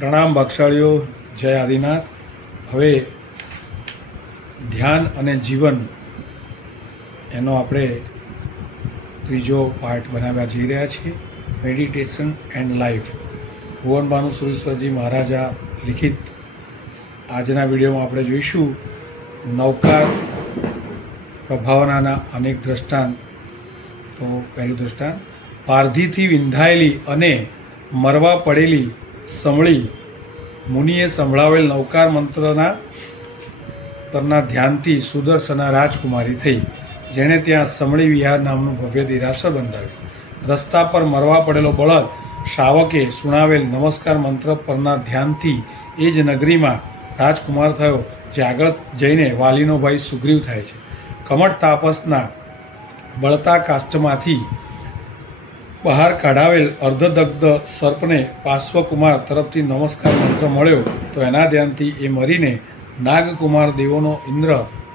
પ્રણામ ભક્ષાળીઓ, જય આદિનાથ। હવે ધ્યાન અને જીવન એનો આપણે ત્રીજો પાર્ટ બનાવવા જઈ રહ્યા છીએ, મેડિટેશન એન્ડ લાઈફ। ભુવન ભાનુ સુરેશ્વરજી મહારાજા લિખિત આજના વિડીયોમાં આપણે જોઈશું નવકાર પ્રભાવનાના અનેક દ્રષ્ટાંત। તો પહેલું દ્રષ્ટાંત, પારધીથી વિંધાયેલી અને મરવા પડેલી સમળી મુનિએ સંભળાવેલ નવકાર મંત્રના પરના ધ્યાનથી સુદર્શના રાજકુમારી થઈ, જેણે ત્યાં સમળી વિહાર નામનું ભવ્ય દેરાસર બંધાવ્યું। રસ્તા પર મરવા પડેલો બળદ શાવકે સુણાવેલ નમસ્કાર મંત્ર પરના ધ્યાનથી એ જ નગરીમાં રાજકુમાર થયો, જે આગળ જઈને વાલીનો ભાઈ સુગ્રીવ થાય છે। કમઠ તાપસના બળતા કાષ્ઠમાંથી બહાર કાઢાવેલ અર્ધદગ્ધ સર્પને પાર્શ્વકુમાર તરફથી નમસ્કાર મંત્ર મળ્યો, તો એના ધ્યાનથી એ મરીને નાગકુમાર દેવોનો ઇન્દ્ર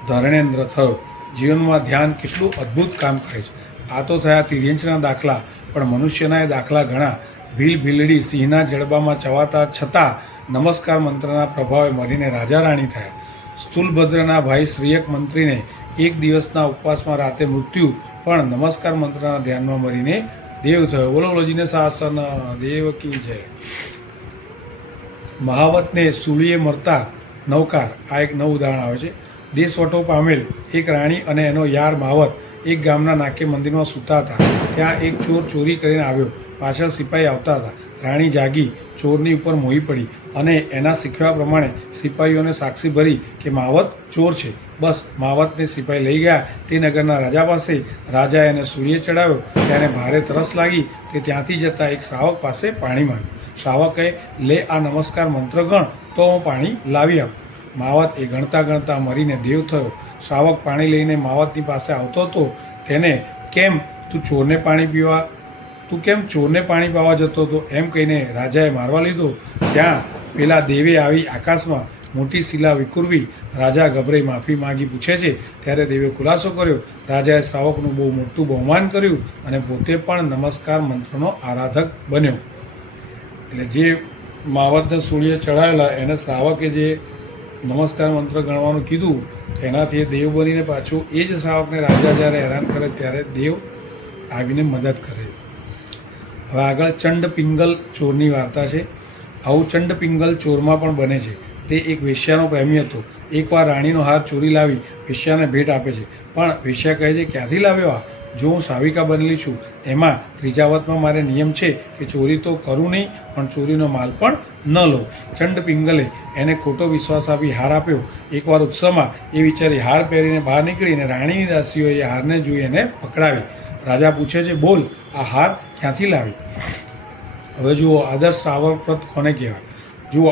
ધરણેન્દ્ર થયો। જીવનમાં ધ્યાન કેટલું અદ્ભુત કામ કરે છે। આ તો થયા તિર્યંચના દાખલા, પણ મનુષ્યના એ દાખલા ઘણા। ભીલ ભીલડી સિંહના જડબામાં ચવાતા છતાં નમસ્કાર મંત્રના પ્રભાવે મરીને રાજા રાણી થયા। સ્થૂલભદ્રના ભાઈ શ્રીયક મંત્રીને એક દિવસના ઉપવાસમાં રાતે મૃત્યુ, પણ નમસ્કાર મંત્રના ધ્યાનમાં મરીને દેવ થયો। બોલો લજીને શાસન દેવ કી જય। મહાવતને સૂળીએ મરતા નવકાર, આ એક નવું ઉદાહરણ આવે છે। દેશવટો પામેલ એક રાણી અને એનો યાર માવત એક ગામના નાકે મંદિરમાં સૂતા હતા। ત્યાં એક ચોર ચોરી કરીને આવ્યો, પાછળ સિપાહી આવતા હતા। રાણી જાગી, ચોરની ઉપર મોહી પડી અને એના શીખવા પ્રમાણે સિપાહીઓને સાક્ષી ભરી કે માવત ચોર છે। બસ માવતને સિપાહી લઈ ગયા તે નગરના રાજા પાસે। રાજાએ એને સૂળીએ ચડાવ્યો, ત્યારે ભારે તરસ લાગી, તે ત્યાંથી જતા એક શ્રાવક પાસે પાણી માંગ્યું। શ્રાવકે, લે આ નમસ્કાર મંત્ર ગણ, તો હું પાણી લાવી આપું। માવત એ ગણતા ગણતા મરીને દેવ થયો। શ્રાવક પાણી લઈને માવતની પાસે આવતો હતો, તેને કેમ તું ચોરને પાણી પાવા જતો હતો એમ કહીને રાજાએ મારવા લીધો। ત્યાં પેલા દેવે આવી આકાશમાં મોટી શિલા વિખુરવી। રાજા ગભરાઈ માફી માંગી પૂછે છે, ત્યારે દેવે ખુલાસો કર્યો। રાજાએ શ્રાવકનું બહુ મોટું બહુમાન કર્યું અને પોતે પણ નમસ્કાર મંત્રનો આરાધક બન્યો। એટલે જે માવતને સૂળીએ ચડાવેલા એને શ્રાવકે જે નમસ્કાર મંત્ર ગણવાનું કીધું, એનાથી એ દેવ બનીને પાછું એ જ શ્રાવકને રાજા જ્યારે હેરાન કરે ત્યારે દેવ આવીને મદદ કરે। હવે આગળ ચંડ પિંગલ ચોરની વાર્તા છે। આવું ચંડ પિંગલ ચોરમાં પણ બને છે। તે એક વેશ્યાનો પ્રેમી હતો। એકવાર રાણીનો હાર ચોરી લાવી વેશ્યાને ભેટ આપે છે, પણ વેશ્યા કહે છે, ક્યાંથી લાવ્યો આ? જો હું સાવિકા બનેલી છું, એમાં ત્રીજાવતમાં મારે નિયમ છે કે ચોરી તો કરું નહીં, પણ ચોરીનો માલ પણ ન લઉં। ચંડ પિંગલે એને ખોટો વિશ્વાસ આપી હાર આપ્યો। એકવાર ઉત્સવમાં એ વિચારી હાર પહેરીને બહાર નીકળીને રાણીની દાસીઓએ એ હારને જોઈ એને પકડાવી। રાજા પૂછે છે, બોલ આ હાર ક્યાંથી લાવી? હવે જુઓ આદર્શ શ્રાવક વ્રત કોને કહેવાય। જુઓ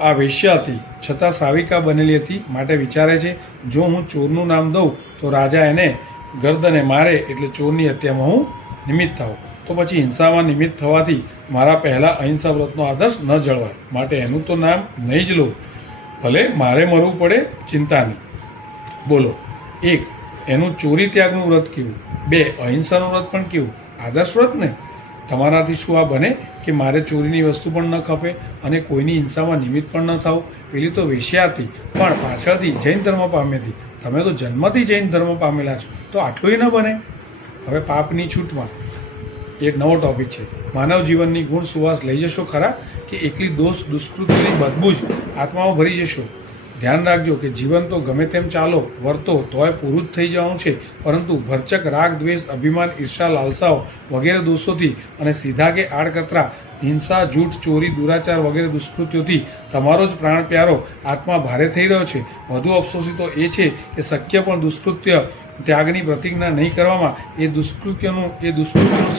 આ વેશ્યા હતી, છતાં સાવિકા બનેલી હતી, માટે વિચારે છે, જો હું ચોરનું નામ દઉં તો રાજા એને ગરદને મારે, એટલે ચોરની હત્યામાં હું નિમિત્ત થાઉં। તો પછી હિંસામાં નિમિત્ત થવાથી મારા પહેલાં અહિંસા વ્રતનો આદર્શ ન જળવાય, માટે એનું તો નામ નહીં જ લઉં, ભલે મારે મરવું પડે, ચિંતા નહીં। બોલો, 1 એનું ચોરી ત્યાગનું વ્રત કેવું, 2 અહિંસાનું વ્રત પણ કેવું, આદર્શ વ્રત ને? તમારાથી શું આ બને કે મારે ચોરીની વસ્તુ પણ ન ખપે અને કોઈની હિંસામાં નિમિત્ત પણ ન થાવ? પેલી તો વેશ્યા હતી, પણ પાછળથી જૈન ધર્મ પામી હતી। તમે તો જન્મથી જૈન ધર્મ પામેલા છો, તો આટલું ન બને? હવે પાપની છૂટમાં એક નવો ટોપિક છે, માનવ જીવનની ગુણ સુવાસ લઈ જશો ખરા, કે એકલી દોષ દુષ્કૃતિની બદબૂ જ આત્મામાં ભરી જશો? ધ્યાન રાખજો કે જીવન તો ગમે તેમ ચાલો વર્તો તોય પૂરું જ થઈ જવાનું છે, પરંતુ ભરચક રાગ દ્વેષ અભિમાન ઈર્ષા લાલસાઓ વગેરે દોષોથી અને સીધા કે આડકતરા હિંસા જૂઠ ચોરી દુરાચાર વગેરે દુષ્કૃત્યોથી તમારો જ પ્રાણ પ્યારો આત્મા ભારે થઈ રહ્યો છે। વધુ અફસોસી તો એ છે કે શક્ય પણ દુષ્કૃત્ય ત્યાગની પ્રતિજ્ઞા નહીં કરવામાં એ દુષ્કૃત્યનું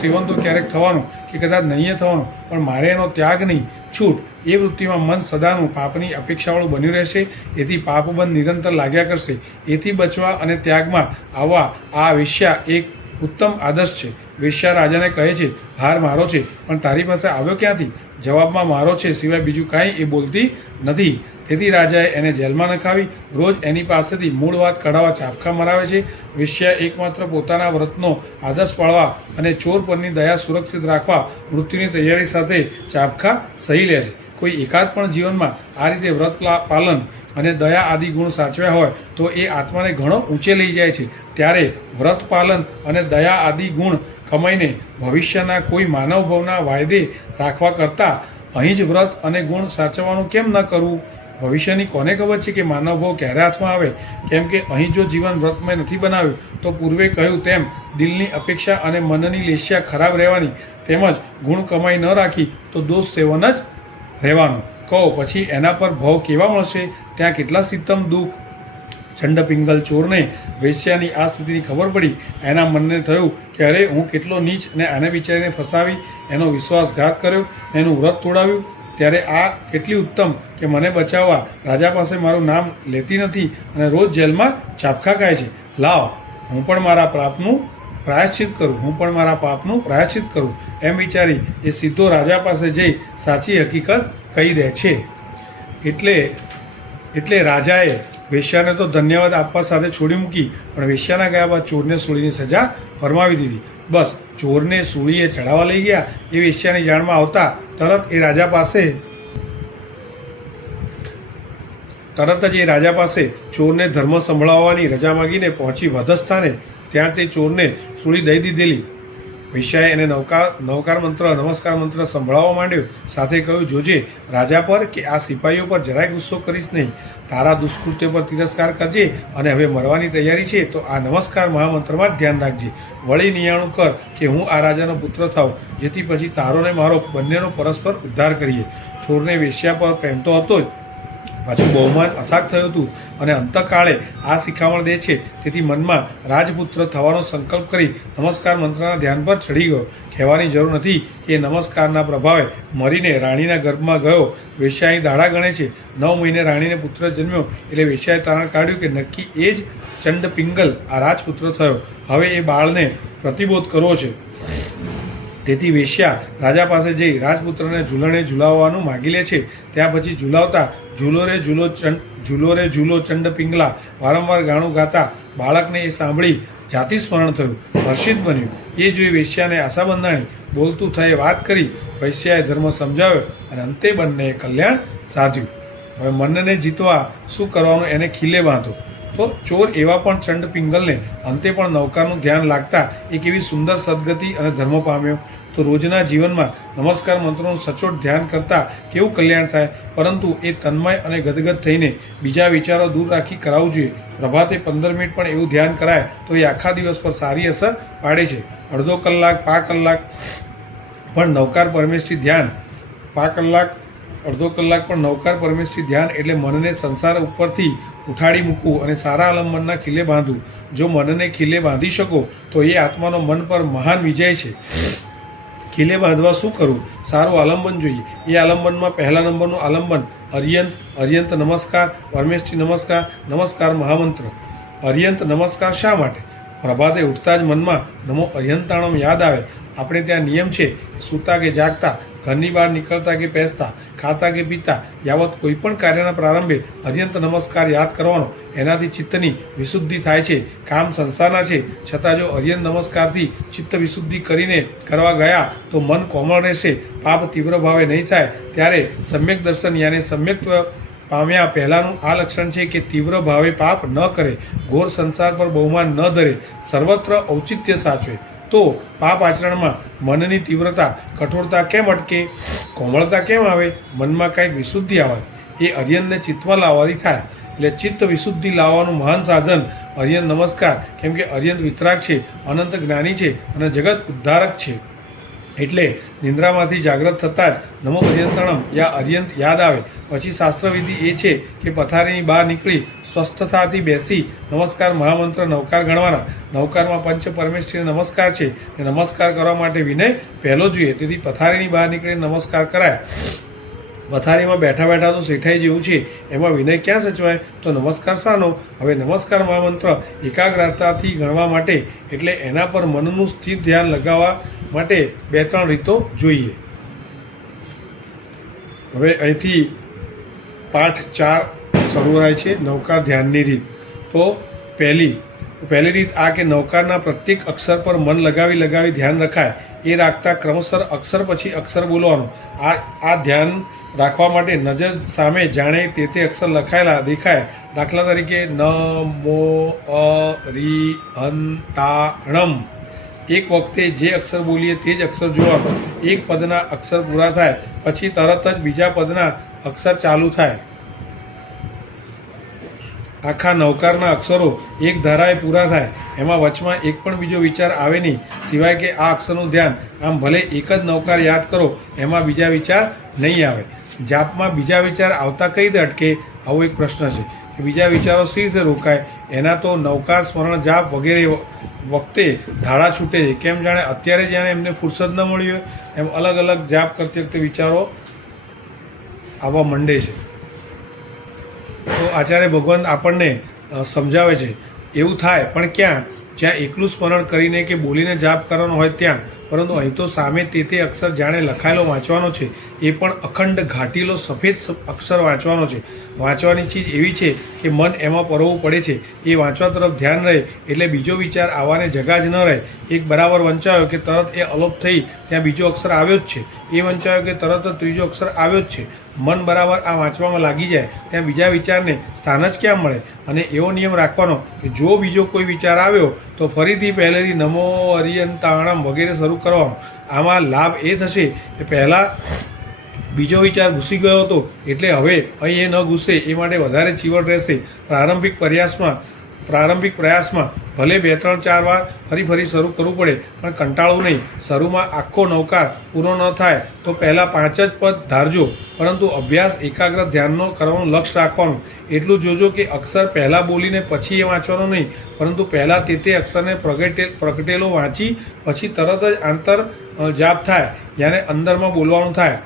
સેવન તો ક્યારેક થવાનું કે કદાચ નહીં થવાનું, પણ મારે એનો ત્યાગ નહીં, છૂટ। એ વૃત્તિમાં મન સદાનું પાપની અપેક્ષાવાળું બન્યું રહેશે, એથી પાપબંધ નિરંતર લાગ્યા કરશે। એથી બચવા અને ત્યાગમાં આવવા આ વેશ્યા એક ઉત્તમ આદર્શ છે. વેશ્યા રાજાને કહે છે, હાર મારો છે, પણ તારી પાસે આવ્યો ક્યાંથી? જવાબમાં મારો છે સિવાય બીજું કાંઈ એ બોલતી નથી. તેથી રાજાએ એને જેલમાં નખાવી. રોજ એની પાસેથી મૂળ વાત કઢાવવા ચાબખા મરાવે છે. વેશ્યા એકમાત્ર પોતાના વ્રતનો આદર્શ પાળવા અને ચોર પરની દયા સુરક્ષિત રાખવા મૃત્યુની તૈયારી સાથે ચાબખા સહી લે છે. કોઈ એકાદ પણ જીવનમાં આ રીતે વ્રત પાલન અને દયા આદિ ગુણ સાચવ્યા હોય તો એ આત્માને ઘણો ઊંચે લઈ જાય છે. ત્યારે વ્રત પાલન અને દયા આદિ ગુણ કમાઈને ભવિષ્યના કોઈ માનવ ભવના વાયદે રાખવા કરતાં અહીં જ વ્રત અને ગુણ સાચવવાનું કેમ ન કરવું? ભવિષ્યની કોને ખબર છે કે માનવ ભવ ક્યારે હાથમાં આવે? કેમ કે અહીં જો જીવન વ્રતમય નથી બનાવ્યું તો પૂર્વે કહ્યું તેમ દિલની અપેક્ષા અને મનની લેસ્યા ખરાબ રહેવાની, તેમજ ગુણ કમાઈ ન રાખી તો દોષ સેવન જ રહેવાનું. કહો પછી એના પર ભવ કેવા મળશે? ત્યાં કેટલા સિત્તમ દુઃખ. ચંડ ચોરને વેશ્યાની આ સ્થિતિની ખબર પડી. એના મનને થયું કે અરે હું કેટલો નીચ અને આને બિચારીને ફસાવી, એનો વિશ્વાસઘાત કર્યો, એનું વ્રત તોડાવ્યું. ત્યારે આ કેટલી ઉત્તમ કે મને બચાવવા રાજા પાસે મારું નામ લેતી નથી અને રોજ જેલમાં ચાબખા ખાય છે. લાવ હું પણ મારા પાપનું પ્રાયશ્ચિત કરું એમ વિચારી એ સીધો રાજા પાસે જઈ સાચી હકીકત કહી દે છે. એટલે રાજાએ વેશ્યાને તો ધન્યવાદ આપવા સાથે છોડી મૂકી, પણ વેશ્યાના ગયા બાદ ચોરને સૂળીની સજા ફરમાવી દીધી. બસ ચોરને સૂળીએ ચડાવવા લઈ ગયા. એ વેશ્યાની જાણમાં આવતા તરત જ એ રાજા પાસે ચોરને ધર્મ સંભળાવવાની રજા માગીને પહોંચી વધસ્થાને. ત્યાં તે ચોરને સૂળી દઈ દીધેલી. વેશ્યાએ એને નમસ્કાર મંત્ર સંભળાવવા માંડ્યો. સાથે કહ્યું, જોજે રાજા પર કે આ સિપાહીઓ પર જરાય ગુસ્સો કરીશ નહીં. તારા દુષ્કૃત્ય પર તિરસ્કાર કરજે અને હવે મરવાની તૈયારી છે તો આ નમસ્કાર મહામંત્રમાં જ ધ્યાન રાખજે. વળી નિયાણું કર કે હું આ રાજાનો પુત્ર થાઉં, જેથી પછી તારો ને મારો બંનેનો પરસ્પર ઉદ્ધાર કરીએ. ચોરને વેશ્યા પર પ્રેમ તો હતો જ, પાછું બહુમાન અથાગ થયું હતું અને અંતકાળે આ શિખામણ દે છે. તેથી મનમાં રાજપુત્ર થવાનો સંકલ્પ કરી નમસ્કાર મંત્રના ધ્યાન પર ચડી ગયો. કહેવાની જરૂર નથી કે નમસ્કારના પ્રભાવે મરીને રાણીના ગર્ભમાં ગયો. વેશ્યાની દાડા ગણે છે. 9 મહિને રાણીને પુત્ર જન્મ્યો એટલે વેશ્યાએ તારણ કાઢ્યું કે નક્કી એ જ ચંડ આ રાજપુત્ર થયો. હવે એ બાળને પ્રતિબોધ કરવો છે. તેથી વેશ્યા રાજા પાસે જઈ રાજપુત્રને ઝૂલણે ઝૂલાવવાનું માગી લે છે. ત્યાં પછી ઝૂલાવતા ઝૂલો રે ઝૂલો ચંડ વારંવાર ગાણું ગાતા બાળકને એ સાંભળી જાતિ સ્મરણ થયું, હર્ષિત બન્યું. એ જોઈ વેશ્યાને આશા બંધાણી. બોલતું થયે વાત કરી. વેશ્યાએ ધર્મ સમજાવ્યો અને અંતે બંનેએ કલ્યાણ સાધ્યું. હવે મનને જીતવા શું કરવાનું એને ખીલે બાંધો. તો ચોર એવા પણ ચંડ અંતે પણ નૌકારનું ધ્યાન લાગતા એક એવી સુંદર સદગતિ અને ધર્મ પામ્યો. તો રોજના જીવનમાં નમસ્કાર મંત્રોનું સચોટ ધ્યાન કરતા કેવું કલ્યાણ થાય. પરંતુ એ તન્મય અને ગદગદ થઈને બીજા વિચારો દૂર રાખી કરાવવું જોઈએ. પ્રભાતે 15 મિનિટ પણ એવું ધ્યાન કરાય તો એ આખા દિવસ પર સારી અસર પાડે છે. અડધો કલાક 5 કલાક પણ નૌકાર પરમેષ્ઠી ધ્યાન એટલે મનને સંસાર ઉપરથી ઉઠાડી મૂકવું અને સારા આલંબનના ખીલે બાંધવું. જો મનને ખીલે બાંધી શકો તો એ આત્માનો મન પર મહાન વિજય છે. ખીલે બાંધવા શું કરવું? સારું આલંબન જોઈએ. એ આલંબનમાં પહેલા નંબરનું આલંબન અર્યંત નમસ્કાર, પરમેષ્ઠી નમસ્કાર મહામંત્ર. અર્યંત નમસ્કાર શા માટે? પ્રભાતે ઉઠતા જ મનમાં નમો અર્યંતાણમ યાદ આવે. આપણે ત્યાં નિયમ છે, સૂતા કે જાગતા, ઘરની બહાર નીકળતા કે પેસતા, ખાતા કે પીતા, યાવત કોઈ પણ કાર્યના પ્રારંભે અર્યંત નમસ્કાર યાદ કરવાનો. એનાથી ચિત્તની વિશુદ્ધિ થાય છે. કામ સંસારના છે, છતાં જો અર્યંત નમસ્કારથી ચિત્ત વિશુદ્ધિ કરીને કરવા ગયા તો મન કોમળ રહેશે, પાપ તીવ્ર ભાવે નહીં થાય. ત્યારે સમ્યક દર્શન યાને સમ્યક્ત્વ પામ્યા પહેલાંનું આ લક્ષણ છે કે તીવ્ર ભાવે પાપ ન કરે, ઘોર સંસાર પર બહુમાન ન ધરે, સર્વત્ર ઔચિત્ય સાચવે. તો પાપ આચરણમાં મનની તીવ્રતા, કઠોરતા કેમ અટકે? કોમળતા કેમ આવે? મનમાં કાંઈક વિશુદ્ધિ આવવાથી. એ અર્યંતને ચિત્તમાં લાવવાથી થાય. એટલે ચિત્ત વિશુદ્ધિ લાવવાનું મહાન સાધન અર્યંત નમસ્કાર. કેમ કે અર્યંત વિતરાગ છે, અનંત જ્ઞાની છે અને જગત ઉદ્ધારક છે. એટલે નિંદ્રામાંથી જાગ્રત થતાં જ નમો અર્યંતણમ અર્યંત યાદ આવે. પછી શાસ્ત્રવિધિ એ છે કે પથારીની બહાર નીકળી સ્વસ્થતાથી બેસી નમસ્કાર મહામંત્ર નવકાર ગણવાના. નવકારમાં પંચ પરમેષ્ઠીને નમસ્કાર છે. નમસ્કાર કરવા માટે વિનય પહેલો જોઈએ. તેથી પથારીની બહાર નીકળીને નમસ્કાર કરાય. પથારીમાં બેઠા બેઠા તો શેઠાઈ જેવું છે, એમાં વિનય ક્યાં સચવાય? તો નમસ્કાર શાનો? હવે નમસ્કાર મહામંત્ર એકાગ્રતાથી ગણવા માટે એટલે એના પર મનનું સ્થિર ધ્યાન લગાવવા માટે 2-3 રીતો જોઈએ. હવે અહીંથી પાઠ 4 શરૂ થાય છે, નવકાર ધ્યાનની રીત. તો પહેલી રીત આ કે નવકારના પ્રત્યેક અક્ષર પર મન લગાવી ધ્યાન રખાય. એ રાખતા ક્રમશર અક્ષર પછી અક્ષર બોલવાનું. આ ધ્યાન રાખવા માટે નજર સામે જાણે તે અક્ષર લખાયેલા દેખાય. દાખલા તરીકે ન, મો, અ, રી, હન, તા, ણમ. એક વખતે જે અક્ષર બોલીએ તે જ અક્ષર જોવાનો. એક પદના અક્ષર પૂરા થાય પછી તરત જ બીજા પદના અક્ષર ચાલુ થાય. આખા નવકારના અક્ષરો એક ધારાએ પૂરા થાય, એમાં વચમાં એક પણ બીજો વિચાર આવે નહીં, સિવાય કે આ અક્ષરનું ધ્યાન. આમ ભલે એક જ નવકાર યાદ કરો, એમાં બીજા વિચાર નહીં આવે. જાપમાં બીજા વિચાર આવતા કઈ રીતે અટકે? આવો એક પ્રશ્ન છે કે બીજા વિચારો સી રીતે રોકાય? એના તો નવકાર સ્મરણ જાપ વગેરે વખતે ધાડા છૂટે છે. કેમ જાણે અત્યારે જાણે એમને ફુરસદ ન મળી હોય એમ અલગ અલગ જાપ કરતી વખતે વિચારો આવવા માંડે છે. તો આચાર્ય ભગવાન આપણને સમજાવે છે એવું થાય પણ ક્યાં? જ્યાં એકલું સ્મરણ કરીને કે બોલીને જાપ કરવાનો હોય ત્યાં. પરંતુ અહીં તો સામે તે અક્ષર જાણે લખાયેલો વાંચવાનો છે, એ પણ અખંડ ઘાટીલો સફેદ અક્ષર વાંચવાનો છે. વાંચવાની ચીજ એવી છે કે મન એમાં પરવવું પડે છે. એ વાંચવા તરફ ધ્યાન રહે એટલે બીજો વિચાર આવવાને જગા જ ન રહે. એક બરાબર વંચાયો કે તરત એ અલોપ થઈ ત્યાં બીજો અક્ષર આવ્યો જ છે. એ વંચાયો કે તરત જ ત્રીજો અક્ષર આવ્યો જ છે. મન બરાબર આ વાંચવામાં લાગી જાય ત્યાં બીજા વિચારને સ્થાન જ ક્યાં મળે? અને એવો નિયમ રાખવાનો કે જો બીજો કોઈ વિચાર આવ્યો તો ફરીથી પહેલેથી નમો, અરિયંતાણમ વગેરે શરૂ કરવાનો. આમાં લાભ એ થશે કે પહેલાં બીજો વિચાર ઘૂસી ગયો હતો એટલે હવે અહીં એ ન ઘૂસે એ માટે વધારે ચીવટ રહેશે. પ્રારંભિક પ્રયાસમાં ભલે 2-3-4 વાર ફરી શરૂ કરવું પડે પણ કંટાળવું નહીં. શરૂમાં આખો નવકાર પૂરો ન થાય તો પહેલાં 5 જ પદ ધારજો, પરંતુ અભ્યાસ એકાગ્ર ધ્યાનનો કરવાનું લક્ષ્ય રાખવાનું. એટલું જોજો કે અક્ષર પહેલાં બોલીને પછી એ વાંચવાનો નહીં, પરંતુ પહેલાં તે અક્ષરને પ્રગટેલો વાંચી પછી તરત જ આંતર જાપ થાય, યાને અંદરમાં બોલવાનું થાય.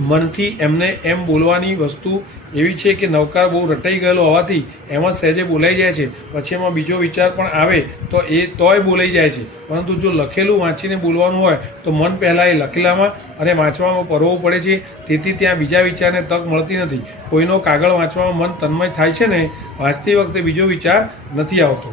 મનથી એમને એમ બોલવાની વસ્તુ એવી છે કે નવકાર બહુ રટાઈ ગયેલો હોવાથી એમાં સહેજે બોલાઈ જાય છે. પછી એમાં બીજો વિચાર પણ આવે તો તોય બોલાઈ જાય છે. પરંતુ જો લખેલું વાંચીને બોલવાનું હોય તો મન પહેલાં એ લખેલામાં અને વાંચવામાં પરવવું પડે છે. તેથી ત્યાં બીજા વિચારને તક મળતી નથી. કોઈનો કાગળ વાંચવામાં મન તન્મય થાય છે ને, વાંચતી વખતે બીજો વિચાર નથી આવતો.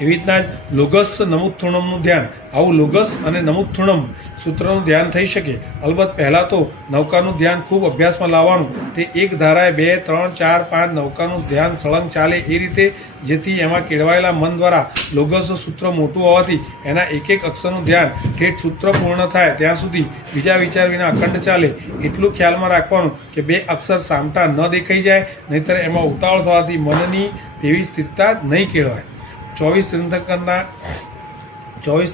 એવી રીતના જ લોગસ નમુત્થુણમનું ધ્યાન. આવું લોગસ અને નમુત્થુણમ સૂત્રનું ધ્યાન થઈ શકે. અલબત્ત પહેલાં તો નવકારનું ધ્યાન ખૂબ અભ્યાસમાં લાવવાનું. તે એક ધારાએ 2, 3, 4, 5 નવકારનું ધ્યાન સળંગ ચાલે એ રીતે, જેથી એમાં કેળવાયેલા મન દ્વારા લોગસ સૂત્ર મોટું હોવાથી એના એક અક્ષરનું ધ્યાન ઠેઠ સૂત્ર પૂર્ણ થાય ત્યાં સુધી બીજા વિચાર વિના અખંડ ચાલે. એટલું ખ્યાલમાં રાખવાનું કે 2 અક્ષર સામટા ન દેખાઈ જાય, નહીંતર એમાં ઉતાવળ થવાથી મનની તેવી સ્થિરતા નહીં કેળવાય. 24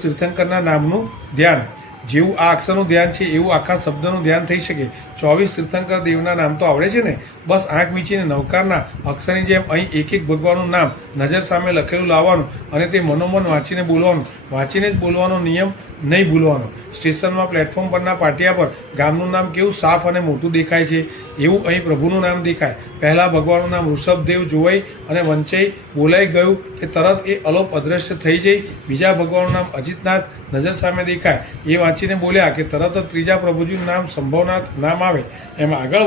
તીર્થંકરના નામનું ધ્યાન. જેવું આ અક્ષરનું ધ્યાન છે એવું આખા શબ્દનું ધ્યાન થઈ શકે. 24 તીર્થંકર દેવના નામ તો આવડે છે ને? બસ આંખ મીચીને નવકારના અક્ષરની જેમ અહીં એક ભગવાનનું નામ નજર સામે લખેલું લાવવાનું અને તે મનોમન વાંચીને બોલવાનું. વાંચીને જ બોલવાનો નિયમ નહીં ભૂલવાનો. સ્ટેશનમાં પ્લેટફોર્મ પરના પાટિયા પર ગામનું નામ કેવું સાફ અને મોટું દેખાય છે, એવું અહીં પ્રભુનું નામ દેખાય. પહેલાં ભગવાનનું નામ ઋષભદેવ જોવાઈ અને વંચાઈ બોલાઈ ગયું કે તરત એ અલોપ અદ્રશ્ય થઈ જઈ બીજા ભગવાનનું નામ અજિતનાથ નજર સામે દેખાય. એ વાંચીને બોલ્યા કે તરત જ ત્રીજા પ્રભુજીનું નામ સંભવનાથ નામ આવે. એમાં આગળ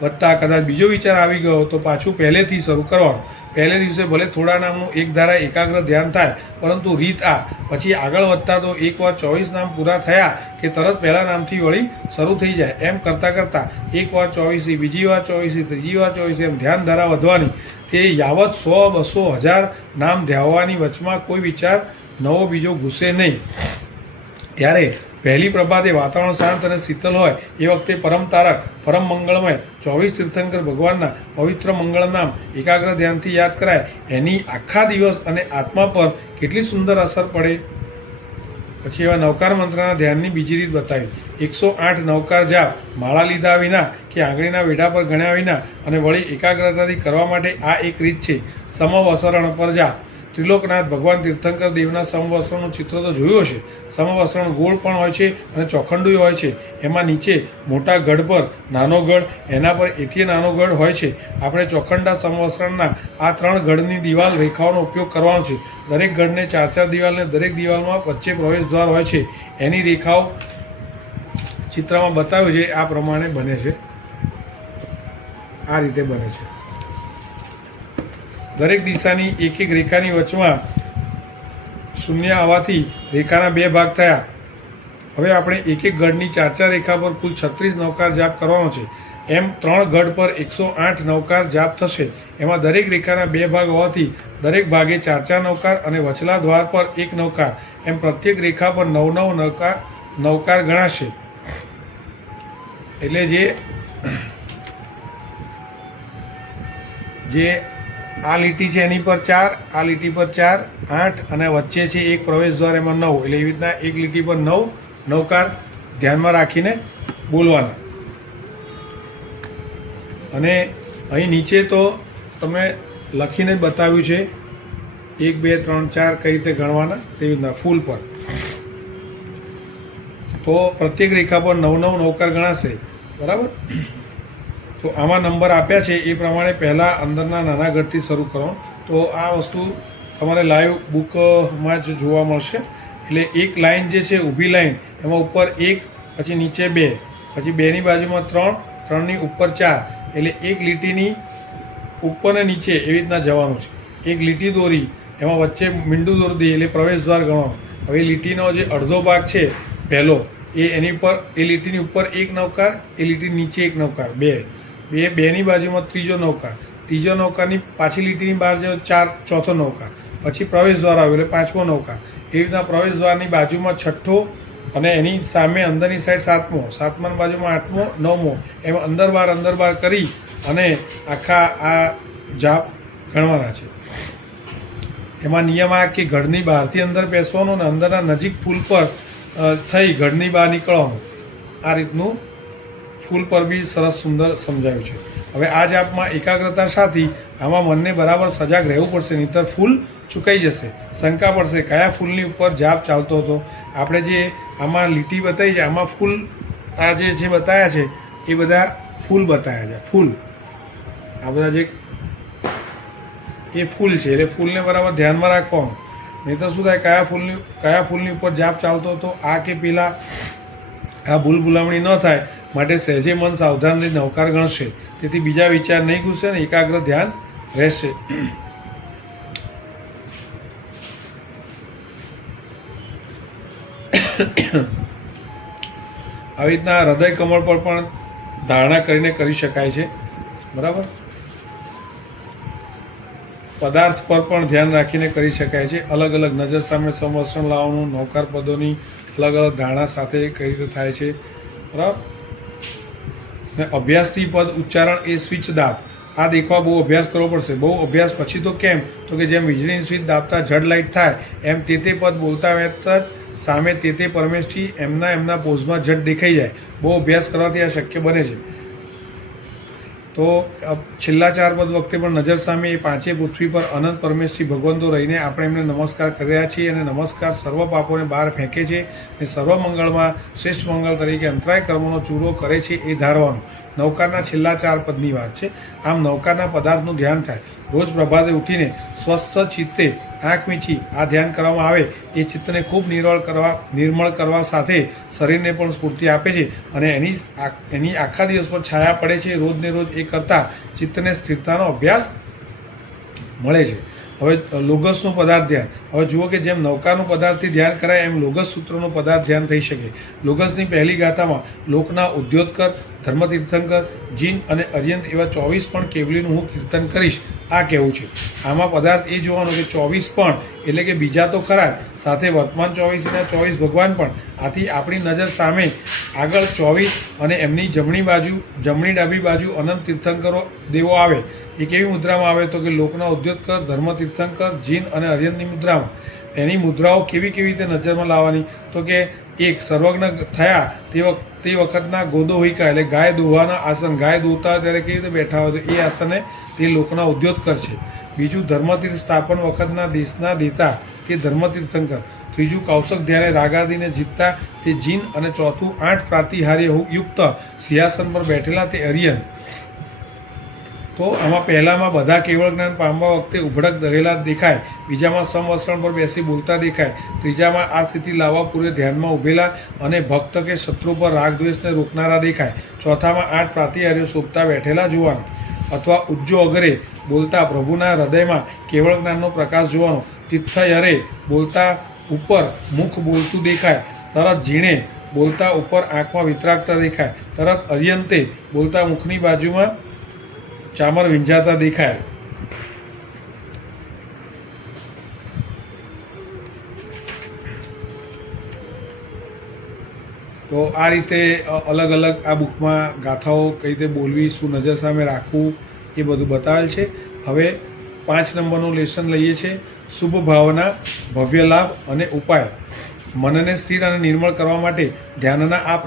વધતા કદાચ બીજો વિચાર આવી ગયો તો પાછું પહેલેથી શરૂ કરવાનું. પહેલે દિવસે ભલે થોડા નામનું એક ધારા એકાગ્ર ધ્યાન થાય, પરંતુ રીત આ પછી આગળ વધતા તો એકવાર 24 નામ પૂરા થયા કે તરત પહેલા નામથી વળી શરૂ થઈ જાય. એમ કરતાં એકવાર 24, બીજી વાર 24, ત્રીજી વાર 24 એમ ધ્યાન ધારા વધવાની. તે યાવત 100, 200, 1000 નામ ધ્યાવવાની વચમાં કોઈ વિચાર નવો બીજો ઘૂસે નહીં. ત્યારે પહેલી પ્રભાતે વાતાવરણ શાંત અને શીતલ હોય એ વખતે પરમ તારક, પરમ મંગળમય 24 તીર્થંકર ભગવાનના પવિત્ર મંગળ નામ એકાગ્ર ધ્યાનથી યાદ કરાય. એની આખા દિવસ અને આત્મા પર કેટલી સુંદર અસર પડે. પછી એવા નવકાર મંત્રના ધ્યાનની બીજી રીત બતાવી. 108 નવકાર જાપ માળા લીધા વિના કે આંગળીના વેઢા પર ગણ્યા વિના અને વળી એકાગ્રતાથી કરવા માટે આ એક રીત છે. સમવસરણ પર જાપ. ત્રિલોકનાથ ભગવાન તીર્થંકર દેવના સમવસ્ત્રનું ચિત્ર તો જોયું હશે. સમવસ્ત્રનું ગોળ પણ હોય છે અને ચોખંડું હોય છે. એમાં નીચે મોટા ગઢ પર નાનો ગઢ, એના પર એથી નાનો ગઢ હોય છે. આપણે ચોખંડા સમવસ્ત્રના આ 3 ગઢની દિવાલ રેખાઓનો ઉપયોગ કરવાનો છે. દરેક ગઢને 4 દિવાલને દરેક દિવાલમાં વચ્ચે પ્રવેશદ્વાર હોય છે. એની રેખાઓ ચિત્રમાં બતાવ્યું છે આ પ્રમાણે બને છે. આ રીતે બને છે. દરેક દિશાની એક એક રેખાની વચમાં શૂન્ય આવવાથી રેખાના 2 ભાગ થયા. હવે આપણે એક એક ગઢની 4 રેખા પર કુલ 36 નવકાર જાપ કરવાનો છે. એમ 3 ગઢ પર 108 નવકાર જાપ થશે. એમાં દરેક રેખાના 2 ભાગ હોવાથી દરેક ભાગે 4 નવકાર અને વચલા દ્વાર પર 1 નવકાર, એમ પ્રત્યેક રેખા પર 9 નવકાર ગણાશે. એટલે જે આ લીટી છે એની પર 4, આ લીટી પર 4, 8 અને વચ્ચે છે એક પ્રવેશ દ્વાર, એમાં 9. એટલે એવી રીતના એક લીટી પર 9 નવકાર ધ્યાનમાં રાખીને બોલવાના. અને અહીં નીચે તો તમે લખીને બતાવ્યું છે 1 2 3 4 કઈ રીતે ગણવાના તેવી રીતના ફૂલ પર. તો પ્રત્યેક રેખા પર 9 નવકાર ગણાશે. બરાબર. તો આમાં નંબર આપ્યા છે એ પ્રમાણે પહેલાં અંદરના નાના ગઢથી શરૂ કરવાનું. તો આ વસ્તુ તમારે લાઈવ બુકમાં જ જોવા મળશે. એટલે એક લાઈન જે છે ઊભી લાઈન, એમાં ઉપર 1, પછી નીચે 2, પછી 2ની બાજુમાં 3, 3ની ઉપર 4. એટલે એક લીટીની ઉપર ને નીચે એવી રીતના જવાનું છે. એક લીટી દોરી, એમાં વચ્ચે મીંડું દોરી દઈએ એટલે પ્રવેશદ્વાર ગણવાનું. હવે લીટીનો જે અડધો ભાગ છે પહેલો, એની પર એ લીટીની ઉપર 1 નવકાર, એ લીટી નીચે 1 નવકાર, 2ની બાજુમાં ત્રીજો નવકાર, ત્રીજો નવકારની પાછી લીટીની બહાર જાવ ચોથો નવકાર, પછી પ્રવેશદ્વાર આવ્યો એટલે 5મો નવકાર. એવી રીતના પ્રવેશદ્વારની બાજુમાં 6ઠ્ઠો અને એની સામે અંદરની સાઈડ 7મો, 7માની બાજુમાં 8મો, 9મો, એમ અંદર બહાર કરી અને આખા આ જાપ ગણવાના છે. એમાં નિયમ આ કે ગઢની બહારથી અંદર બેસવાનું અને અંદરના નજીક ફૂલ પર થઈ ગઢની બહાર નીકળવાનું. આ રીતનું ફૂલ પર બી સરસ સુંદર સમજાવ્યું છે. હવે આ જાપમાં એકાગ્રતા સાથે આમાં મનને બરાબર સજાગ રહેવું પડશે, નહીંતર ફૂલ ચૂકાઈ જશે. શંકા પડશે કયા ફૂલની ઉપર જાપ ચાલતો હતો. આપણે જે આમાં લીટી બતાવી છે આમાં ફૂલ, આ જે બતાવ્યા છે એ બધા ફૂલ બતાવ્યા છે. ફૂલ આ બધા જે એ ફૂલ છે એટલે ફૂલને બરાબર ધ્યાનમાં રાખવાનું. નહીં તો શું થાય, કયા ફૂલની ઉપર જાપ ચાલતો હતો આ કે પેલા, આ ભૂલ ભૂલામણી ન થાય માટે સહેજે મન સાવધાન રહી નવકાર ગણશે. તેથી બીજા વિચાર નહીં ઘૂસે ને એકાગ્ર ધ્યાન રહેશે. આવી રીતના હૃદય કમળ પર પણ ધારણા કરીને કરી શકાય છે. બરાબર. પદાર્થ પર પણ ધ્યાન રાખીને કરી શકાય છે. અલગ અલગ નજર સામે સમવસ્ત્રણ લાવવાનું, નૌકાર પદોની અલગ અલગ ધારણા સાથે કઈ રીતે થાય છે. બરાબર. ને અભ્યાસથી પદ ઉચ્ચારણ એ સ્વિચ દાબ, આ દેખવા બહુ અભ્યાસ કરવો પડશે. બહુ અભ્યાસ પછી તો કેમ, તો કે જેમ વીજળીની સ્વિચ દાબતા જડ લાઇટ થાય એમ તે પદ બોલતા વહેતા જ સામે તે પરમેશથી એમના પોઝમાં જડ દેખાઈ જાય. બહુ અભ્યાસ કરવાથી આ શક્ય બને છે. તો છેલ્લા 4 પદ વખતે પણ નજર સામે એ 5 પૃથ્વી પર અનંત પરમેશથી ભગવંતો રહીને આપણે એમને નમસ્કાર કરી રહ્યા છીએ. અને નમસ્કાર સર્વ પાપોને બહાર ફેંકે છે અને સર્વ મંગળમાં શ્રેષ્ઠ મંગળ તરીકે અંતરાય કર્મોનો ચૂરો કરે છે એ ધારવાનું. નૌકારના છેલ્લા 4 પદની વાત છે. આમ નૌકાના પદાર્થનું ધ્યાન થાય. રોજ પ્રભાતે ઉઠીને સ્વસ્થ ચિત્તે આંખ મીચી આ ધ્યાન કરવામાં આવે એ ચિત્તને ખૂબ નિર્મળ કરવા સાથે શરીરને પણ સ્ફૂર્તિ આપે છે અને એની આખા દિવસ પર છાયા પડે છે. રોજને રોજ એ કરતાં ચિત્તને સ્થિરતાનો અભ્યાસ મળે છે. હવે લોગસનું પદાર્થ ધ્યાન. હવે જુઓ કે જેમ નૌકાનું પદાર્થથી ધ્યાન કરાય એમ લોગસ સૂત્રનું પદાર્થ ધ્યાન થઈ શકે. લોગસની પહેલી ગાથામાં લોકના ઉદ્યોતકર, ધર્મતીર્થંકર, જીન અને અર્યંત એવા 24 પણ કેવલીનું હું કીર્તન કરીશ આ કહેવું છે. આમાં પદાર્થ એ જોવાનો કે 24 પણ એટલે કે બીજા તો ખરા સાથે વર્તમાન 24 એના 24 ભગવાન પણ. આથી આપણી નજર સામે આગળ 24 અને એમની જમણી ડાબી બાજુ અનંત તીર્થંકરો દેવો આવે. એ કેવી મુદ્રામાં આવે તો કે લોકના ઉદ્યોતકર, ધર્મ તીર્થંકર, જીન અને અર્યંતની મુદ્રામાં. એની મુદ્રાઓ કેવી રીતે નજરમાં લાવવાની તો કે એક સર્વજ્ઞ થયા તે વખતના ગોદોહિકા એટલે ગાય દોવાના આસન. ગાય દોતા ત્યારે કેવી રીતે બેઠા હોય તો એ આસને તે લોકના ઉદ્યોતકર છે. બીજું ધર્મતીર્થ સ્થાપન વખતના દેશના દેતા તે ધર્મતીર્થંકર, ત્રીજું કૌશક ધ્યાને રાગાદીને જીતતા તે જીન, અને ચોથું 8 પ્રાતિહાર્ય યુક્ત સિંહાસન પર બેઠેલા તે અરિયન. તો આમાં પહેલામાં બધા કેવળ જ્ઞાન પામવા વખતે ઉભડક રહેલા દેખાય, બીજામાં સમવસ્ત્રણ પર બેસી બોલતા દેખાય, ત્રીજામાં આ સ્થિતિ લાવવા પૂર્વે ધ્યાનમાં ઉભેલા અને ભક્ત કે શત્રુ પર રાગ દ્વેષને રોકનારા દેખાય, ચોથામાં 8 પ્રાતિહાર્યો શોભતા બેઠેલા જોવાનો, અથવા ઉજ્જો અગરે બોલતા પ્રભુના હૃદયમાં કેવળ જ્ઞાનનો પ્રકાશ જોવાનો, તિથ્થયરે બોલતા ઉપર મુખ બોલતું દેખાય, તરત ઝીણે બોલતા ઉપર આંખમાં વિતરાગતા દેખાય, તરત અર્યંતે બોલતા મુખની બાજુમાં ચામર વિંજાતા દેખાય. તો આ રીતે અલગ અલગ આ બુકમાં ગાથાઓ કઈ રીતે બોલવી, શું નજર સામે રાખવું, એ બધું બતાવેલ છે. હવે 5 નંબરનું લેસન લઈએ છીએ, શુભ ભાવના, ભવ્ય લાભ અને ઉપાય. મનને સ્થિર અને નિર્મળ કરવા માટે ધ્યાનના આ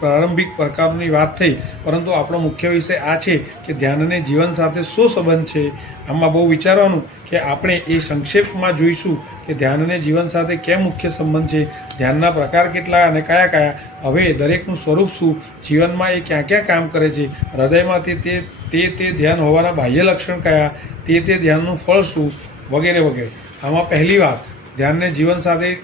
પ્રારંભિક પ્રકારોની વાત થઈ, પરંતુ આપણો મુખ્ય વિષય આ છે કે ધ્યાનને જીવન સાથે શું સંબંધ છે. આમાં બહુ વિચારવાનું કે આપણે એ સંક્ષેપમાં જોઈશું કે ધ્યાનને જીવન સાથે કેમ મુખ્ય સંબંધ છે, ધ્યાનના પ્રકાર કેટલા અને કયા કયા, હવે દરેકનું સ્વરૂપ શું, જીવનમાં એ ક્યાં ક્યાં કામ કરે છે, હૃદયમાંથી તે ધ્યાન હોવાના બાહ્ય લક્ષણ કયા, તે ધ્યાનનું ફળ શું, વગેરે વગેરે. આમાં પહેલી વાત, ધ્યાનને જીવન સાથે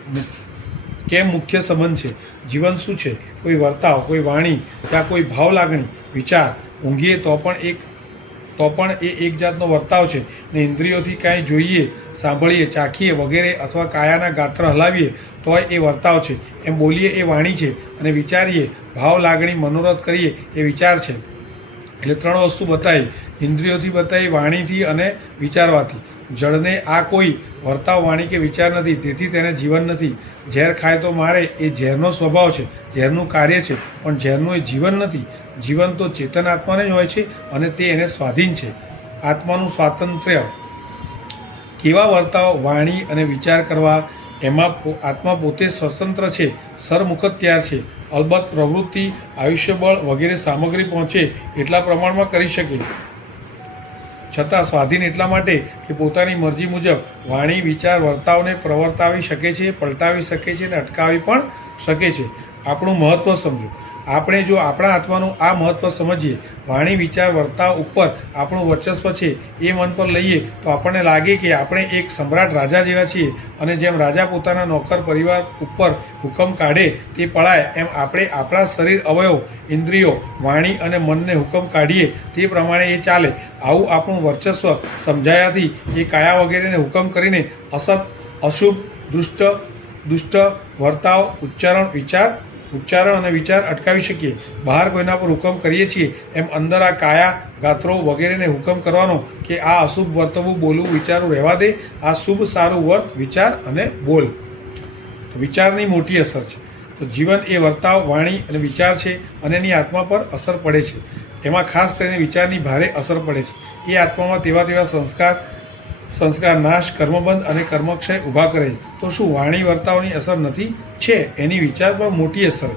કેમ મુખ્ય સંબંધ છે. જીવન શું છે? કોઈ વર્તાવ, કોઈ વાણી, ત્યાં કોઈ ભાવ લાગણી, વિચાર. ઊંઘીએ તો પણ એ એક જાતનો વર્તાવ છે, ને ઇન્દ્રિયોથી કાંઈ જોઈએ, સાંભળીએ, ચાખીએ વગેરે, અથવા કાયાના ગાત્ર હલાવીએ તોય એ વર્તાવ છે. એમ બોલીએ એ વાણી છે, અને વિચારીએ, ભાવ લાગણી, મનોરથ કરીએ એ વિચાર છે. એટલે 3 વસ્તુ બતાવી, ઇન્દ્રિયોથી બતાવી, વાણીથી અને વિચારવાથી. જળને આ કોઈ વર્તાવ, વાણી કે વિચાર નથી, તેથી તેને જીવન નથી. ઝેર ખાય તો મારે, એ ઝેરનો સ્વભાવ છે, ઝેરનું કાર્ય છે, પણ ઝેરનું એ જીવન નથી. જીવન તો ચેતન આત્માને જ હોય છે, અને તે એને સ્વાધીન છે. આત્માનું સ્વાતંત્ર્ય, કેવા વર્તાવ, વાણી અને વિચાર કરવા, એમાં આત્મા પોતે સ્વતંત્ર છે, સરમુખત્યાર છે. અલબત્ત પ્રવૃત્તિ, આયુષ્યબળ વગેરે સામગ્રી પહોંચે એટલા પ્રમાણમાં કરી શકે, છતાં સ્વાધીન એટલા માટે કે પોતાની મરજી મુજબ વાણી, વિચાર, વર્તાવને પ્રવર્તાવી શકે છે, પલટાવી શકે છે અને અટકાવી પણ શકે છે. આપણું મહત્ત્વ સમજો. આપણે જો આપણા આત્માનું આ મહત્ત્વ સમજીએ, વાણી, વિચાર, વર્તાવ ઉપર આપણું વર્ચસ્વ છે, એ મન પર લઈએ, તો આપણને લાગે કે આપણે એક સમ્રાટ રાજા જેવા છીએ, અને જેમ રાજા પોતાના નોકર પરિવાર ઉપર હુકમ કાઢે તે પળાય, એમ આપણે આપણા શરીર, અવયવ, ઇન્દ્રિયો, વાણી અને મનને હુકમ કાઢીએ તે પ્રમાણે એ ચાલે. આવું આપણું વર્ચસ્વ સમજાયાથી એ કાયા વગેરેને હુકમ કરીને અસત, અશુભ, દુષ્ટ વર્તાવ, ઉચ્ચારણ અને વિચાર અટકાવી શકીએ. બહાર કોઈના પર હુકમ કરીએ છીએ, એમ અંદર આ કાયા, ગાત્રો વગેરેને હુકમ કરવાનો કે આ અશુભ વર્તવું, બોલવું, વિચારવું રહેવા દે, આ શુભ સારું વર્ત, વિચાર અને બોલ. વિચારની મોટી અસર છે. તો જીવન એ વર્તાવ, વાણી અને વિચાર છે, અને એની આત્મા પર અસર પડે છે. એમાં ખાસ કરીને વિચારની ભારે અસર પડે છે. એ આત્મામાં તેવા સંસ્કાર નાશ, કર્મબંધ અને કર્મક્ષય ઊભા કરે છે. તો શું વાણી વર્તાવની અસર નથી? છે. એની વિચાર પર મોટી અસર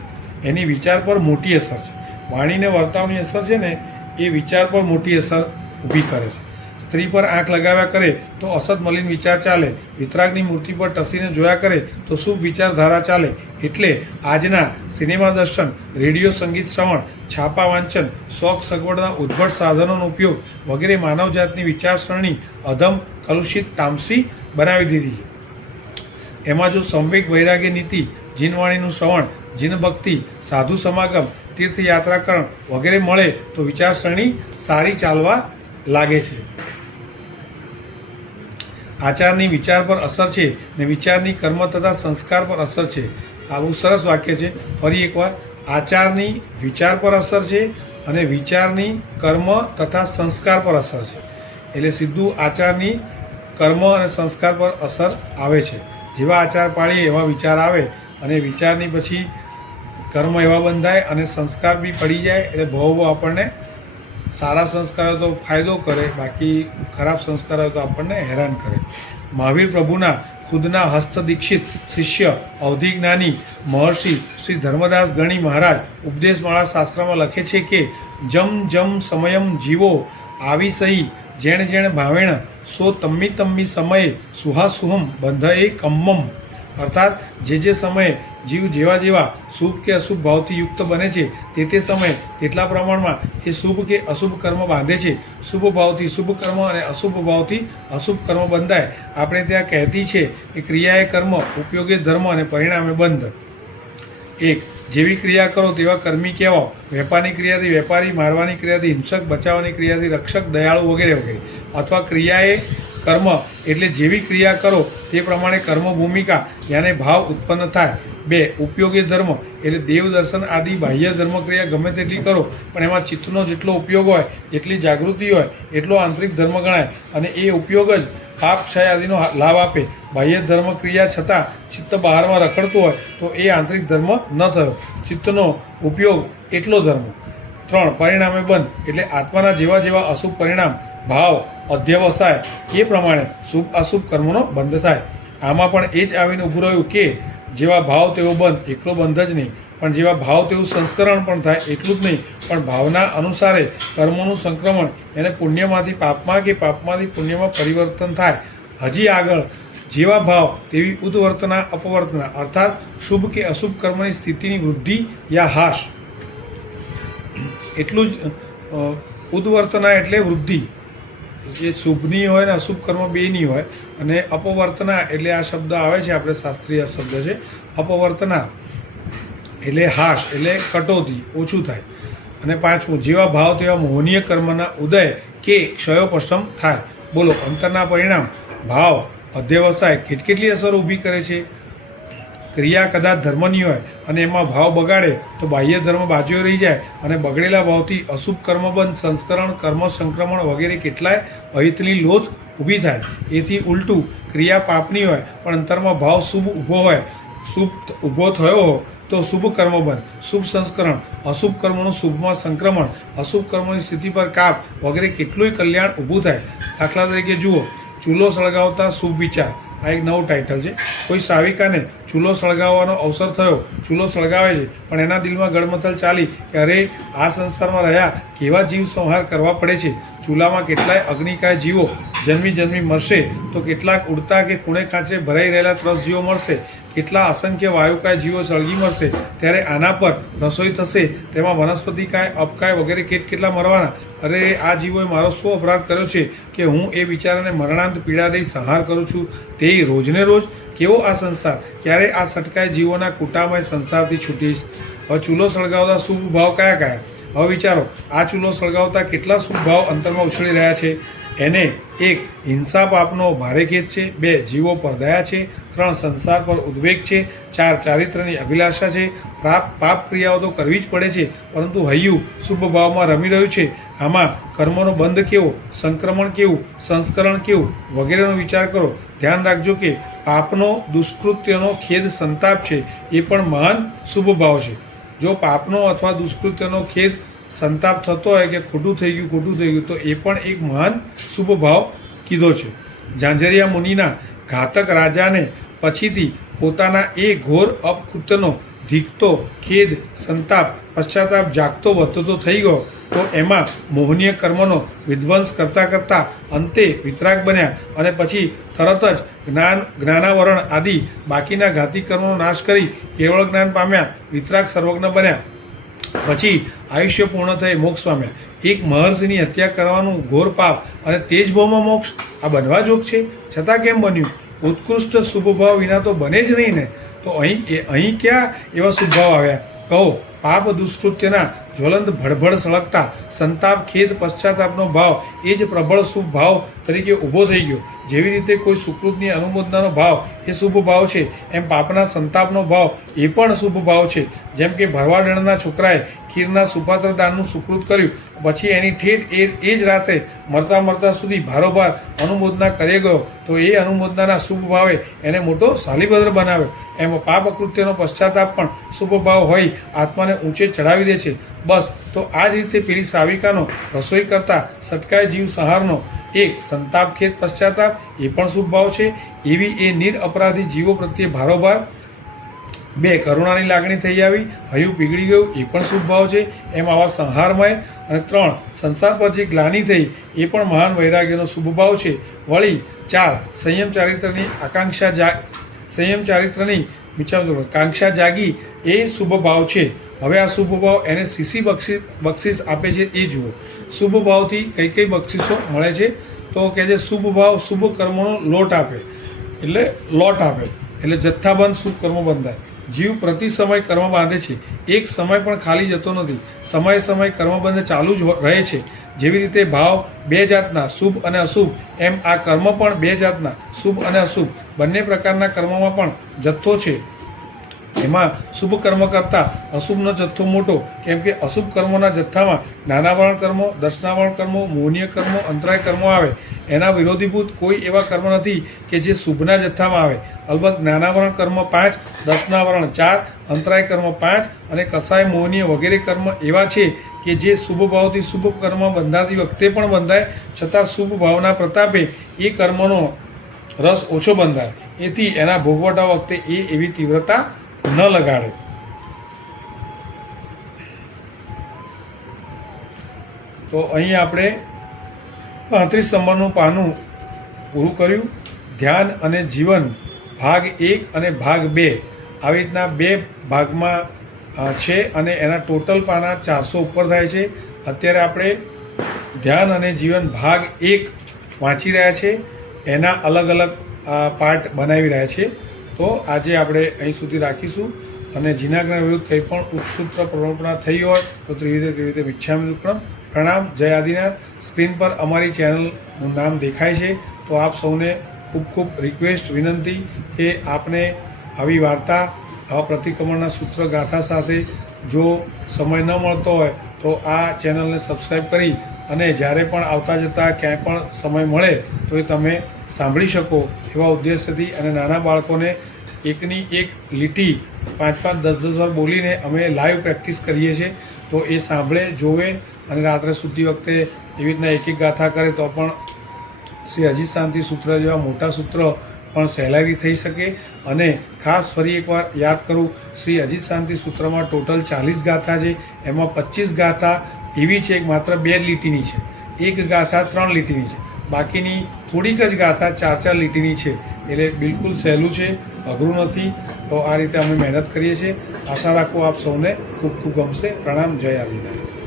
છે. વાણીને વર્તાવની અસર છે ને, એ વિચાર પર મોટી અસર ઊભી કરે છે. સ્ત્રી પર આંખ લગાવ્યા કરે તો અસત મલિન વિચાર ચાલે, વિતરાગની મૂર્તિ પર ટસીને જોયા કરે તો શુભ વિચારધારા ચાલે. એટલે આજના સિનેમા દર્શન, રેડિયો સંગીત શ્રવણ, છાપા વાંચન, શોખ સગવડના ઉદ્ભટ સાધનોનો ઉપયોગ વગેરે માનવજાતની વિચારસરણી અધમ, કલુષિત, તામસી બનાવી દીધી છે. એમાં જો સંવેગ, વૈરાગ્ય નીતિ, જીનવાણીનું શ્રવણ, જીન ભક્તિ, સાધુ સમાગમ, તીર્થયાત્રાકરણ વગેરે મળે તો વિચારસરણી સારી ચાલવા લાગે છે. આચારની વિચાર પર અસર છે, ને વિચારની કર્મ તથા સંસ્કાર પર અસર છે. આ બહુ સરસ વાક્ય છે. ફરી એકવાર, આચારની વિચાર પર અસર છે, અને વિચારની કર્મ તથા સંસ્કાર પર અસર છે. એટલે સીધું આચારની કર્મ અને સંસ્કાર પર અસર આવે છે. જેવા આચાર પાડીએ એવા વિચાર આવે, અને વિચારની પછી કર્મ એવા બંધાય અને સંસ્કાર બી પડી જાય. એટલે બહુ આપણને સારા સંસ્કારો તો ફાયદો કરે, બાકી ખરાબ સંસ્કારો તો આપણને હેરાન કરે. મહાવીર પ્રભુના ખુદના હસ્તદીક્ષિત શિષ્ય અવધિ જ્ઞાની મહર્ષિ શ્રી ધર્મદાસ ગણી મહારાજ ઉપદેશમાળા શાસ્ત્રમાં લખે છે કે જમ જમ સમયમ જીવો આવી સહી જેણ જેણ ભાવેણ સો તમ્મી તમ્મી સમયે સુહાસુહમ બંધએ કમ્મમ. અર્થાત જે સમયે જીવ જેવા જેવા શુભ કે અશુભ ભાવથી યુક્ત બને છે તે સમયે તેટલા પ્રમાણમાં એ શુભ કે અશુભ કર્મ બાંધે છે. શુભ ભાવથી શુભ કર્મ અને અશુભ ભાવથી અશુભ કર્મ બંધાય. આપણે ત્યાં કહેતી છે કે ક્રિયાએ કર્મ, ઉપયોગે ધર્મ અને પરિણામે બંધ. એક, જેવી ક્રિયા કરો તેવા કર્મી કહેવાઓ. વેપારની ક્રિયાથી વેપારી, મારવાની ક્રિયાથી હિંસક, બચાવવાની ક્રિયાથી રક્ષક, દયાળુ વગેરે વગેરે. અથવા ક્રિયાએ કર્મ એટલે જેવી ક્રિયા કરો તે પ્રમાણે કર્મ ભૂમિકા યાને ભાવ ઉત્પન્ન થાય. બે, ઉપયોગી ધર્મ એટલે દેવ દર્શન આદિ બાહ્ય ધર્મ ક્રિયા ગમે તેટલી કરો પણ એમાં ચિત્તનો જેટલો ઉપયોગ હોય, જેટલી જાગૃતિ હોય એટલો આંતરિક ધર્મ ગણાય અને એ ઉપયોગ જ પાપ ક્ષય આદિનો લાભ આપે. બાહ્ય ધર્મ ક્રિયા છતાં ચિત્ત બહારમાં રખડતું હોય તો એ આંતરિક ધર્મ ન થયો. ચિત્તનો ઉપયોગ એટલો ધર્મ. 3, પરિણામે બંધ એટલે આત્માના જેવા જેવા અશુભ પરિણામ ભાવ અધ્યવસાય એ પ્રમાણે શુભ અશુભ કર્મનો બંધ થાય. આમાં પણ એ જ આવીને ઊભું રહ્યું કે જેવા ભાવ તેવો બંધ. એકલો બંધ જ નહીં પણ જેવા ભાવ તેવું સંસ્કરણ પણ થાય. એટલું જ નહીં પણ ભાવના અનુસારે કર્મોનું સંક્રમણ એને પુણ્યમાંથી પાપમાં કે પાપમાંથી પુણ્યમાં પરિવર્તન થાય. હજી આગળ જેવા ભાવ તેવી ઉદ્વર્તના અપવર્તના અર્થાત શુભ કે અશુભ કર્મની સ્થિતિની વૃદ્ધિ યા હાશ. એટલું જ ઉદ્વર્તના એટલે વૃદ્ધિ, જે શુભની હોય ને અશુભ કર્મ બેની હોય. અને અપવર્તના એટલે આ શબ્દ આવે છે, આપણે શાસ્ત્રીય શબ્દ છે અપવર્તના એટલે હાશ એટલે કટોતી, ઓછું થાય. અને 5મું, જેવા ભાવ તેવા મોહનીય કર્મના ઉદય કે ક્ષયોપશમ થાય. બોલો, અંતરના પરિણામ ભાવ અધ્યવસાય કેટલી અસર ઊભી કરે છે. ક્રિયા કદાચ ધર્મની હોય અને એમાં ભાવ બગાડે તો બાહ્ય ધર્મ બાજુએ રહી જાય અને બગડેલા ભાવથી અશુભ કર્મબંધ, સંસ્કરણ, કર્મ સંક્રમણ વગેરે કેટલાય અહિતની લોથ ઊભી થાય. એથી ઉલટું ક્રિયા પાપની હોય પણ અંતરમાં ભાવ શુભ ઊભો હોય, શુભ ઊભો થયો હોય તો શુભ કર્મબંધ, શુભ સંસ્કરણ, અશુભ કર્મનું શુભમાં સંક્રમણ, અશુભ કર્મની સ્થિતિ પર કાપ વગેરે કેટલુંય કલ્યાણ ઊભું થાય. દાખલા તરીકે જુઓ, ચૂલો સળગાવતા શુભ વિચાર. આ એક નવું ટાઇટલ છે. કોઈ સાવિકાને ચૂલો સળગાવવાનો અવસર થયો, ચૂલો સળગાવે છે પણ એના દિલમાં ગળમથલ ચાલી કે અરે આ સંસારમાં રહ્યા કેવા જીવ સંહાર કરવા પડે છે. ચૂલામાં કેટલાય અગ્નિકાય જીવો જન્મી જન્મી મરશે તો કેટલાક ઉડતા કે ખૂણે ખાંચે ભરાઈ રહેલા ત્રસ જીવો મળશે, કેટલા અસંખ્ય વાયુકાય જીવો સળગી મળશે. ત્યારે આના પર રસોઈ થશે, તેમાં વનસ્પતિકાય, અપકાય વગેરે કેટલા મરવાના. અરે આ જીવોએ મારો શું અપરાધ કર્યો છે કે હું એ બિચારાને મરણાંત પીડા દઈ સંહાર કરું છું. તે રોજને રોજ કેવો આ સંસાર, ક્યારે આ સટકાય જીવોના કુટામય સંસારથી છૂટીશ. હવે ચૂલો સળગાવતા શુભ ભાવ કયા કયા? હવે વિચારો, આ ચૂલો સળગાવતા કેટલા શુભ ભાવ અંતરમાં ઉછળી રહ્યા છે. એને 1, હિંસા પાપનો ભારે ખેદ છે. 2, જીવો પર દયા છે. 3, સંસાર પર ઉદ્વેગ છે. 4, ચારિત્ર્યની અભિલાષા છે. પાપ ક્રિયાઓ તો કરવી જ પડે છે પરંતુ હૈયું શુભ ભાવમાં રમી રહ્યું છે. આમાં કર્મનો બંધ કેવો, સંક્રમણ કેવું, સંસ્કરણ કેવું વગેરેનો વિચાર કરો. ધ્યાન રાખજો કે પાપનો, દુષ્કૃત્યનો ખેદ, સંતાપ છે એ પણ મહાન શુભ ભાવ છે. જો પાપનો અથવા દુષ્કૃત્યનો ખેદ, સંતાપ થતો હોય કે ખોટું થઈ ગયું તો એ પણ એક મહાન શુભ ભાવ કીધો છે. ઝાંઝરિયા મુનિના ઘાતક રાજાને પછીથી પોતાના એ ઘોર અપકૃત્યનો ધીકતો ખેદ, સંતાપ, પશ્ચાતાપ જાગતો વધતો થઈ ગયો તો એમાં મોહનીય કર્મનો વિધ્વંસ કરતાં કરતાં અંતે વિતરાગ બન્યા અને પછી તરત જ જ્ઞાનાવરણ આદિ બાકીના ઘાતી કર્મોનો નાશ કરી કેવળ જ્ઞાન પામ્યા, વિતરાગ સર્વજ્ઞ બન્યા. પછી આયુષ્ય પૂર્ણ થઈ મોક્ષ પામ્યા. એક મહર્ષિની હત્યા કરવાનું ઘોર પાપ અને તે જ ભાવમાં મોક્ષ, આ બનવા જોગ છે. છતાં કેમ બન્યું? ઉત્કૃષ્ટ શુભ ભાવ વિના તો બને જ નહીં ને. તો અહીં ક્યાં એવા શુભ ભાવ આવ્યા? કહો, પાપ દુષ્કૃત્યના જ્વલંત ભડભડ સળગતા સંતાપ, ખેદ, પશ્ચાતાપનો ભાવ એ જ પ્રબળ શુભ ભાવ તરીકે ઊભો થઈ ગયો. જેવી રીતે કોઈ સુકૃતની અનુમોદનાનો ભાવ એ શુભ ભાવ છે, એમ પાપના સંતાપનો ભાવ એ પણ શુભ ભાવ છે. જેમ કે ભરવાડના છોકરાએ ખીરના સુપાત્ર દાનનું સુકૃત કર્યું, પછી એની ઠેઠ એ જ રાતે મરતા સુધી ભારોભાર અનુમોદના કરી ગયો તો એ અનુમોદનાના શુભ ભાવે એને મોટો શાલીભદ્ર બનાવ્યો. એમ પાપ અકૃત્યનો પશ્ચાતાપ પણ શુભ ભાવ હોય આત્માને ઊંચે ચડાવી દે છે. બસ તો આ જ રીતે પેલી સાવિકાનો રસોઈ કરતા સટકાય જીવ સંહારનો એક સંતાપ, ખેદ, પશ્ચાતાપ એ પણ શુભ ભાવ છે. એવી એ નિરઅપરાધી જીવો પ્રત્યે ભારોભાર 2 કરુણાની લાગણી થઈ આવી, હૈયું પીગળી ગયું, એ પણ શુભ ભાવ છે. એમ આવા સંહારમય. અને 3 સંસાર પર જે ગ્લાનિ થઈ, એ પણ મહાન વૈરાગ્યનો શુભ ભાવ છે. વળી 4 સંયમ ચારિત્રની કાંક્ષા જાગી, એ શુભ ભાવ છે. હવે આ શુભ ભાવ એને સીસી બક્ષિસ આપે છે એ જુઓ. શુભ ભાવથી કઈ કઈ બક્ષિસો મળે છે? તો કે છે શુભ ભાવ શુભ કર્મોનો લોટ આપે, એટલે જથ્થાબંધ શુભ કર્મો બંધાય. જીવ પ્રતિ સમય કર્મ બાંધે છે, એક સમય પણ ખાલી જતો નથી, સમય કર્મબંધ ચાલુ જ રહે છે. જેવી રીતે ભાવ 2 જાતના શુભ અને અશુભ, એમ આ કર્મ પણ 2 જાતના શુભ અને અશુભ બંને પ્રકારના કર્મમાં પણ જથ્થો છે. એમાં શુભ કર્મ કરતાં અશુભનો જથ્થો મોટો, કેમ કે અશુભ કર્મોના જથ્થામાં નાનાવરણ કર્મો, દશનાવરણ કર્મો, મોહનીય કર્મો, અંતરાય કર્મો આવે. એના વિરોધીભૂત કોઈ એવા કર્મ નથી કે જે શુભના જથ્થામાં આવે. અલબત્ત નાનાવરણ કર્મ 5, દશનાવરણ 4, અંતરાય કર્મ 5 અને કસાય, મોહનીય વગેરે કર્મ એવા છે કે જે શુભ ભાવથી શુભ કર્મ બંધાતી વખતે પણ બંધાય, છતાં શુભ ભાવના પ્રતાપે એ કર્મનો રસ ઓછો બંધાય. એથી એના ભોગવટા વખતે એ એવી તીવ્રતા ન લગાડે. તો અહીં આપણે 35 નંબરનું પાનું પૂરું કર્યું. ધ્યાન અને જીવન ભાગ 1 અને ભાગ 2 આવી રીતના 2 ભાગમાં છે અને એના ટોટલ પાના 400 ઉપર થાય છે. અત્યારે આપણે ધ્યાન અને જીવન ભાગ 1 વાંચી રહ્યા છે, એના અલગ અલગ પાર્ટ બનાવી રહ્યા છે. તો આજે આપણે અહીં સુધી રાખીશું. અને જીનાગ્રહ વિરુદ્ધ કંઈ પણ ઉપસૂત્ર પ્રવૃત્તિ થઈ હોય તો ત્રિવિધે મિચ્છામિ દુક્કડમ. પ્રણામ. જય આદિનાથ. સ્ક્રીન પર અમારી ચેનલનું નામ દેખાય છે. તો આપ સૌને ખૂબ ખૂબ રિક્વેસ્ટ, વિનંતી કે આપને આવી વાર્તા, આવા પ્રતિક્રમણના સૂત્ર ગાથા સાથે જો સમય ન મળતો હોય તો આ ચેનલને સબસ્ક્રાઈબ કરી અને જ્યારે પણ આવતા જતાં ક્યાંય પણ સમય મળે તો એ તમે સાંભળી શકો એવા ઉદ્દેશ્યથી, અને નાના બાળકોને એકની એક લીટી 5-5, 10-10 વાર બોલીને અમે લાઈવ પ્રેક્ટિસ કરીએ છીએ. તો એ સાંભળે, જોવે અને રાત્રે સૂતી વખતે એવી રીતના એક ગાથા કરે તો પણ શ્રી અજીત શાંતિ સૂત્ર જેવા મોટા સૂત્ર પણ સહેલાઈથી થઈ શકે. અને ખાસ ફરી એકવાર યાદ કરું, શ્રી અજીત શાંતિ સૂત્રમાં ટોટલ 40 ગાથા છે. એમાં 25 ગાથા એવી છે કે માત્ર 2 લીટીની છે, 1 ગાથા 3 લીટીની છે, બાકીની થોડીક જ ગાથા 4-4 લીટીની છે. એટલે બિલકુલ સહેલું છે, અઘરું નથી. તો આ રીતે અમે મહેનત કરીએ છીએ. આશા રાખું આપ સૌને ખૂબ ખૂબ ગમશે. પ્રણામ. જય આદિનાથ.